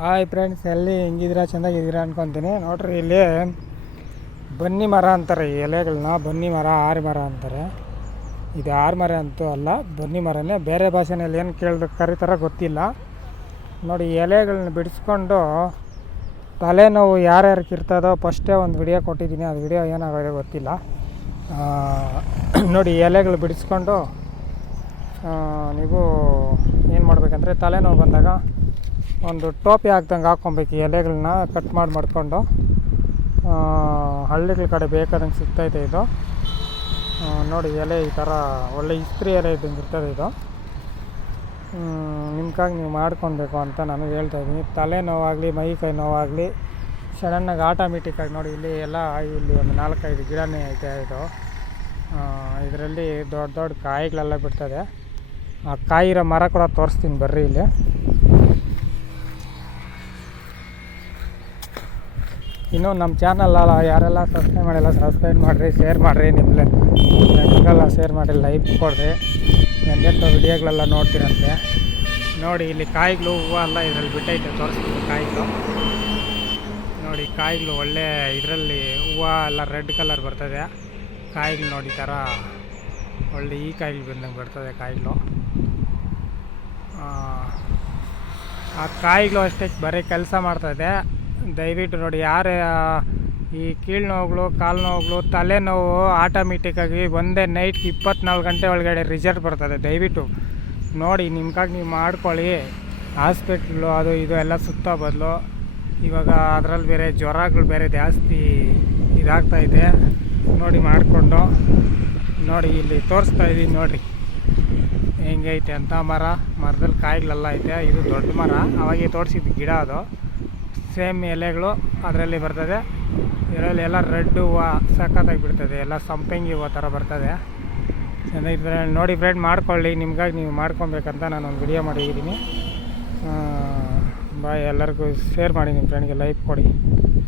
Hi friends, ಎಲ್ಲಿ ಹೆಂಗಿದ್ದೀರಾ? ಚೆಂದಾಗಿದ್ದೀರಾ ಅನ್ಕೊತೀನಿ. ನೋಡ್ರಿ, ಇಲ್ಲಿ ಬನ್ನಿ ಮರ ಅಂತಾರೆ. ಈ ಎಲೆಗಳನ್ನ ಬನ್ನಿ ಮರ, ಆರು ಮರ ಅಂತಾರೆ. ಇದು ಆರು ಮರ ಅಂತೂ ಅಲ್ಲ, ಬನ್ನಿ ಮರನೇ. ಬೇರೆ ಭಾಷೆನಲ್ಲಿ ಏನು ಕರೀತಾರ ಗೊತ್ತಿಲ್ಲ. ನೋಡಿ, ಎಲೆಗಳನ್ನ ಬಿಡಿಸ್ಕೊಂಡು ತಲೆನೋವು ಯಾರ್ಯಾರಿಗೆ ಇರ್ತದೋ ಫಸ್ಟೇ ಒಂದು ವಿಡಿಯೋ ಕೊಟ್ಟಿದ್ದೀನಿ. ಅದು ವಿಡಿಯೋ ಏನಾಗೋದೇ ಗೊತ್ತಿಲ್ಲ. ನೋಡಿ, ಎಲೆಗಳು ಬಿಡಿಸ್ಕೊಂಡು ನೀವು ಏನು ಮಾಡಬೇಕಂದ್ರೆ, ತಲೆನೋವು ಬಂದಾಗ ಒಂದು ಟೋಪಿ ಹಾಕ್ದಂಗೆ ಹಾಕ್ಕೊಬೇಕು. ಈ ಎಲೆಗಳನ್ನ ಕಟ್ ಮಾಡ್ಕೊಂಡು ಹಳ್ಳಿಗಳ ಕಡೆ ಬೇಕಾದಂಗೆ ಸಿಗ್ತೈತೆ ಇದು. ನೋಡಿ, ಎಲೆ ಈ ಥರ ಒಳ್ಳೆ ಇಸ್ತ್ರಿ ಎಲೆ ಇದ್ದಂಗೆ ಇರ್ತದೆ ಇದು. ನಿಮ್ಗಾಗಿ ನೀವು ಮಾಡ್ಕೊಳ್ಬೇಕು ಅಂತ ನಾನು ಹೇಳ್ತಾಯಿದ್ದೀನಿ. ತಲೆನೋವಾಗಲಿ, ಮೈ ಕೈ ನೋವಾಗಲಿ ಸಡನ್ನಾಗಿ ಆಟೋಮೆಟಿಕ್ಕಾಗಿ ನೋಡಿ, ಇಲ್ಲಿ ಒಂದು 4-5 ಗಿಡನೇ ಐತೆ ಇದು. ಇದರಲ್ಲಿ ದೊಡ್ಡ ದೊಡ್ಡ ಕಾಯಿಗಳೆಲ್ಲ ಬಿಡ್ತದೆ. ಆ ಕಾಯಿರೋ ಮರ ಕೂಡ ತೋರಿಸ್ತೀನಿ ಬರ್ರಿ. ಇಲ್ಲಿ ಇನ್ನೂ ನಮ್ಮ ಚಾನಲ್ ಯಾರೆಲ್ಲ ಸಬ್ಸ್ಕ್ರೈಬ್ ಮಾಡಿಲ್ಲ, ಸಬ್ಸ್ಕ್ರೈಬ್ ಮಾಡಿರಿ, ಶೇರ್ ಮಾಡಿರಿ, ನಿಮಗೆಲ್ಲ ಶೇರ್ ಮಾಡಿ, ಲೈಕ್ ಕೊಡಿರಿ. ಎಂತೆಂಥ ವಿಡಿಯೋಗಳೆಲ್ಲ ನೋಡ್ತೀರಂತೆ. ನೋಡಿ, ಇಲ್ಲಿ ಕಾಯಿಗಳು, ಹೂವು ಎಲ್ಲ ಇದರಲ್ಲಿ ಬಿಟ್ಟೈತೆ, ತೋರಿಸ್ತೀನಿ ಕಾಯಿಗಳು. ನೋಡಿ, ಕಾಯಿಗಳು ಒಳ್ಳೆ ಇದರಲ್ಲಿ ಹೂವು ಎಲ್ಲ ರೆಡ್ ಕಲರ್ ಬರ್ತದೆ. ಕಾಯಿಗಳು ನೋಡಿ, ಈ ಥರ ಒಳ್ಳೆ ಈ ಕಾಯಿಗಳು ಬಂದಂಗೆ ಬರ್ತದೆ ಕಾಯಿಗಳು. ಆ ಕಾಯಿಗಳು ಅಷ್ಟೇ ಬರೀ ಕೆಲಸ ಮಾಡ್ತದೆ. ದಯವಿಟ್ಟು ನೋಡಿ, ಯಾರೇ ಈ ಕೀಳು ನೋವುಗಳು, ಕಾಲು ನೋವುಗಳು, ತಲೆನೋವು ಆಟೋಮೆಟಿಕ್ಕಾಗಿ ಒಂದೇ ನೈಟ್ಗೆ 24 ಗಂಟೆ ಒಳಗಡೆ ರಿಸಲ್ಟ್ ಬರ್ತದೆ. ದಯವಿಟ್ಟು ನೋಡಿ, ನಿಮ್ಗಾಗಿ ನೀವು ಮಾಡ್ಕೊಳ್ಳಿ. ಹಾಸ್ಪಿಟ್ಲು ಅದು ಇದು ಎಲ್ಲ ಸುತ್ತ ಬದಲು ಇವಾಗ ಅದರಲ್ಲಿ ಬೇರೆ ಜ್ವರಗಳು ಬೇರೆ ಜಾಸ್ತಿ ಇದಾಗ್ತಾಯಿದೆ. ನೋಡಿ, ಮಾಡಿಕೊಂಡು ನೋಡಿ, ಇಲ್ಲಿ ತೋರಿಸ್ತಾ ಇದ್ದೀನಿ ನೋಡಿರಿ ಹೆಂಗೈತೆ ಅಂತ. ಮರದಲ್ಲಿ ಕಾಯಿಗಳೆಲ್ಲ ಐತೆ. ಇದು ದೊಡ್ಡ ಮರ, ಅವಾಗೆ ತೋರಿಸಿದ್ದು ಗಿಡ. ಅದು ಸೇಮ್ ಎಲೆಗಳು ಅದರಲ್ಲಿ ಬರ್ತದೆ. ಇದರಲ್ಲಿ ಎಲ್ಲ ರೆಡ್ ಹೂವು ಸಖತ್ತಾಗಿ ಬಿಡ್ತದೆ. ಎಲ್ಲ ಸಂಪಂಗಿ ಹೂವು ಥರ ಬರ್ತದೆ. ಚೆನ್ನಾಗಿರ್ತದೆ. ನೋಡಿ ಫ್ರೆಂಡ್, ಮಾಡ್ಕೊಳ್ಳಿ. ನಿಮ್ಗಾಗಿ ನೀವು ಮಾಡ್ಕೊಬೇಕಂತ ನಾನು ಒಂದು ವಿಡಿಯೋ ಮಾಡಿದ್ದೀನಿ. ಬಾಯ್. ಎಲ್ಲರಿಗೂ ಶೇರ್ ಮಾಡಿ, ನಿಮ್ಮ ಫ್ರೆಂಡ್ಗೆ ಲೈಕ್ ಕೊಡಿ.